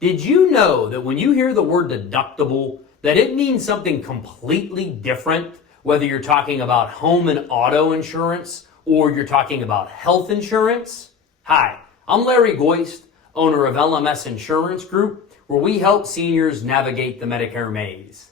Did you know that when you hear the word deductible, that it means something completely different, whether you're talking about home and auto insurance or you're talking about health insurance? Hi, I'm Larry Goist, owner of LMS Insurance Group, where we help seniors navigate the Medicare Maze.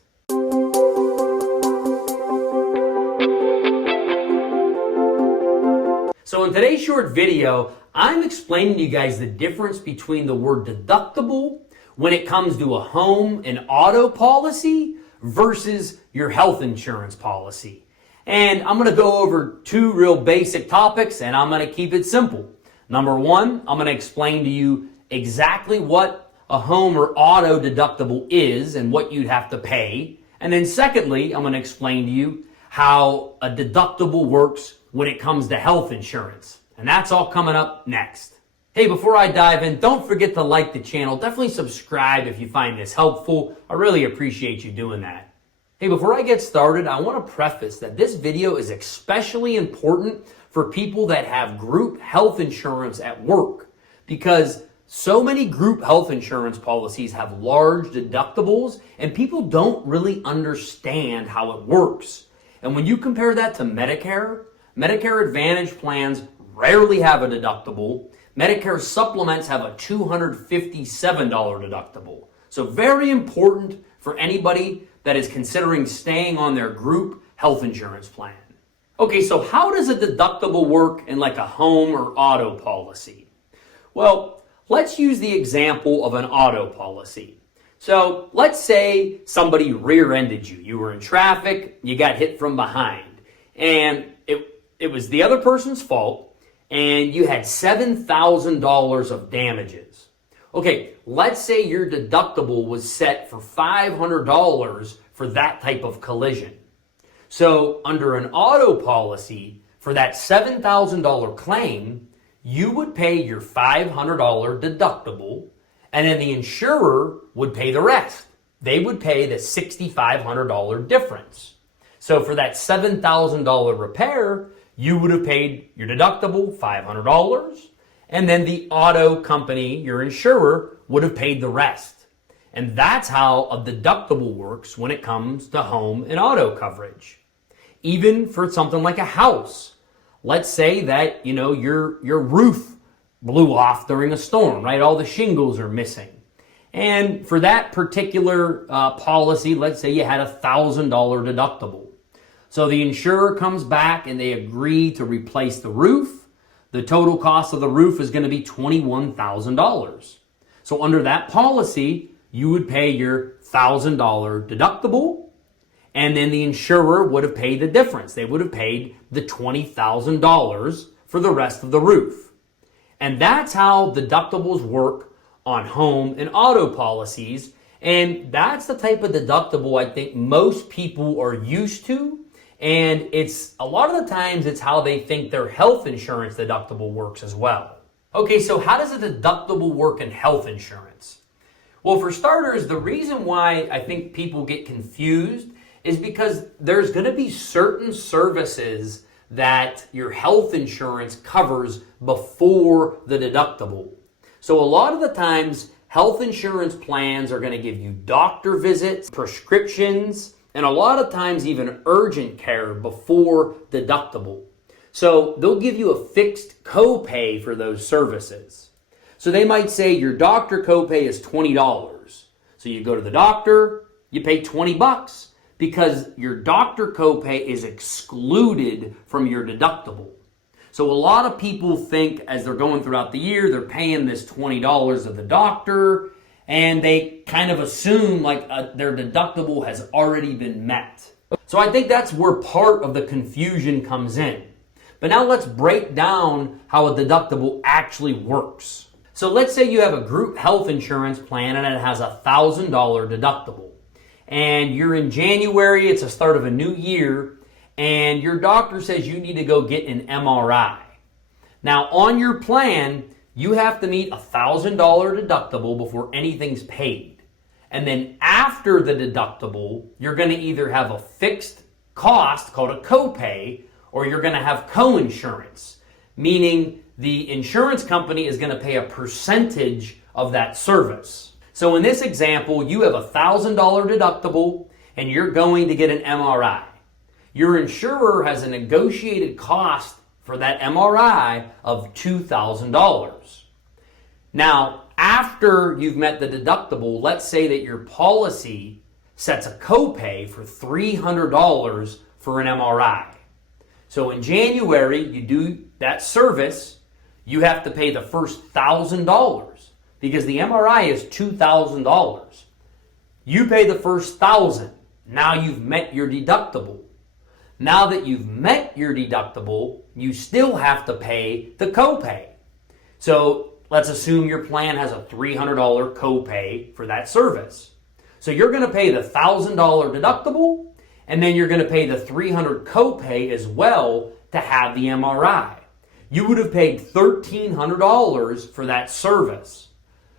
So in today's short video, I'm explaining to you guys the difference between the word deductible when it comes to a home and auto policy versus your health insurance policy. And I'm going to go over two real basic topics, and I'm going to keep it simple. Number one, I'm going to explain to you exactly what a home or auto deductible is and what you'd have to pay. And then secondly, I'm going to explain to you how a deductible works when it comes to health insurance. And that's all coming up next. Hey, before I dive in, don't forget to like the channel. Definitely subscribe if you find this helpful. I really appreciate you doing that. Hey, before I get started, I want to preface that this video is especially important for people that have group health insurance at work, because so many group health insurance policies have large deductibles and people don't really understand how it works. And when you compare that to Medicare Advantage plans rarely have a deductible. Medicare supplements have a $257 deductible. So very important for anybody that is considering staying on their group health insurance plan. Okay, so how does a deductible work in like a home or auto policy? Well, let's use the example of an auto policy. So let's say somebody rear-ended you. You were in traffic, you got hit from behind, and it was the other person's fault, and you had $7,000 of damages. Okay, let's say your deductible was set for $500 for that type of collision. So under an auto policy, for that $7,000 claim, you would pay your $500 deductible, and then the insurer would pay the rest. They would pay the $6,500 difference. So for that $7,000 repair, you would have paid your deductible, $500, and then the auto company, your insurer, would have paid the rest. And that's how a deductible works when it comes to home and auto coverage. Even for something like a house. Let's say that, your roof blew off during a storm, right? All the shingles are missing. And for that particular policy, let's say you had a $1,000 deductible. So the insurer comes back and they agree to replace the roof. The total cost of the roof is going to be $21,000. So under that policy, you would pay your $1,000 deductible, and then the insurer would have paid the difference. They would have paid the $20,000 for the rest of the roof. And that's how deductibles work on home and auto policies. And that's the type of deductible I think most people are used to. And it's a lot of the times it's how they think their health insurance deductible works as well. Okay, so how does a deductible work in health insurance? Well, for starters, the reason why I think people get confused is because there's going to be certain services that your health insurance covers before the deductible. So a lot of the times, health insurance plans are going to give you doctor visits, prescriptions, and a lot of times even urgent care before deductible. So they'll give you a fixed copay for those services. So they might say your doctor copay is $20. So you go to the doctor, you pay $20 because your doctor copay is excluded from your deductible. So a lot of people think as they're going throughout the year, they're paying this $20 of the doctor, and they kind of assume like their deductible has already been met. So I think that's where part of the confusion comes in. But now let's break down how a deductible actually works. So let's say you have a group health insurance plan and it has a $1,000 deductible. And you're in January, it's the start of a new year, and your doctor says you need to go get an MRI. Now on your plan, you have to meet a $1,000 deductible before anything's paid. And then after the deductible, you're going to either have a fixed cost called a copay, or you're going to have coinsurance, meaning the insurance company is going to pay a percentage of that service. So in this example, you have a $1,000 deductible and you're going to get an MRI. Your insurer has a negotiated cost for that MRI of $2,000. Now, after you've met the deductible, let's say that your policy sets a copay for $300 for an MRI. So in January, you do that service, you have to pay the first $1,000 because the MRI is $2,000. You pay the first $1,000. Now you've met your deductible. Now that you've met your deductible, you still have to pay the copay. So let's assume your plan has a $300 copay for that service. So you're going to pay the $1,000 deductible, and then you're going to pay the $300 copay as well to have the MRI. You would have paid $1,300 for that service.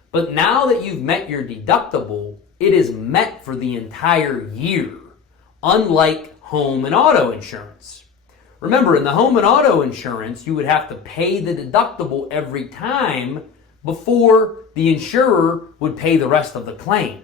But now that you've met your deductible, it is met for the entire year, unlike home and auto insurance. Remember, in the home and auto insurance, you would have to pay the deductible every time before the insurer would pay the rest of the claim.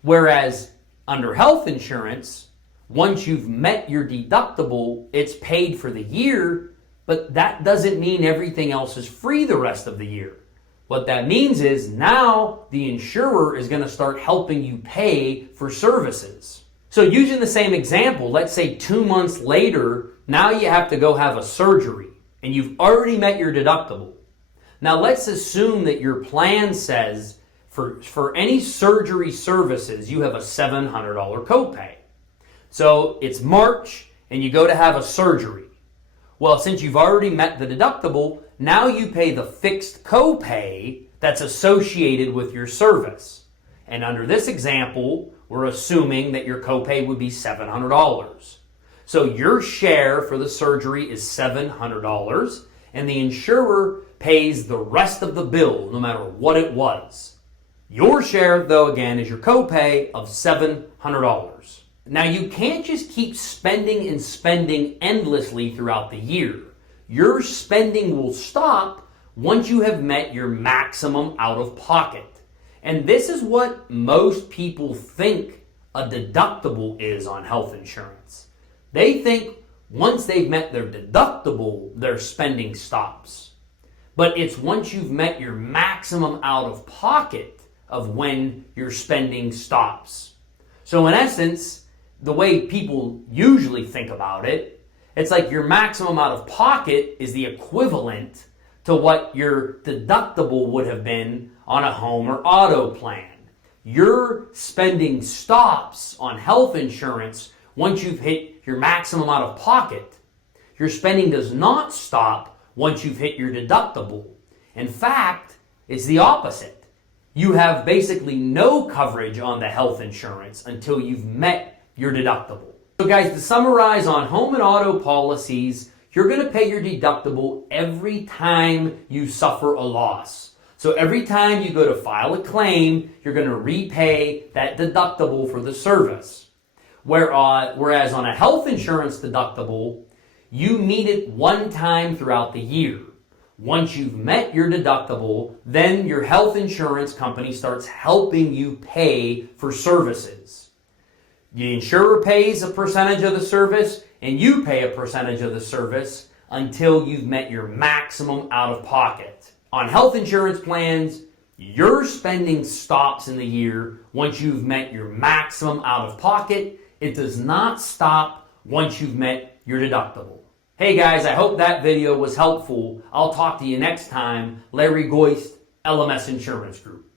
Whereas under health insurance, once you've met your deductible, it's paid for the year, but that doesn't mean everything else is free the rest of the year. What that means is now the insurer is going to start helping you pay for services. So using the same example, let's say 2 months later, now you have to go have a surgery and you've already met your deductible. Now let's assume that your plan says for any surgery services, you have a $700 copay. So it's March and you go to have a surgery. Well, since you've already met the deductible, now you pay the fixed copay that's associated with your service. And under this example, we're assuming that your copay would be $700. So your share for the surgery is $700, and the insurer pays the rest of the bill, no matter what it was. Your share, though, again, is your copay of $700. Now, you can't just keep spending and spending endlessly throughout the year. Your spending will stop once you have met your maximum out-of-pocket. And this is what most people think a deductible is on health insurance. They think once they've met their deductible, their spending stops. But it's once you've met your maximum out-of-pocket of when your spending stops. So in essence, the way people usually think about it, it's like your maximum out-of-pocket is the equivalent to what your deductible would have been on a home or auto plan. Your spending stops on health insurance once you've hit your maximum out-of-pocket. Your spending does not stop once you've hit your deductible. In fact, it's the opposite. You have basically no coverage on the health insurance until you've met your deductible. So guys, to summarize on home and auto policies, you're going to pay your deductible every time you suffer a loss. So every time you go to file a claim, you're going to repay that deductible for the service. Whereas on a health insurance deductible, you meet it one time throughout the year. Once you've met your deductible, then your health insurance company starts helping you pay for services. The insurer pays a percentage of the service, and you pay a percentage of the service until you've met your maximum out-of-pocket. On health insurance plans, your spending stops in the year once you've met your maximum out-of-pocket. It does not stop once you've met your deductible. Hey guys, I hope that video was helpful. I'll talk to you next time. Larry Goist, LMS Insurance Group.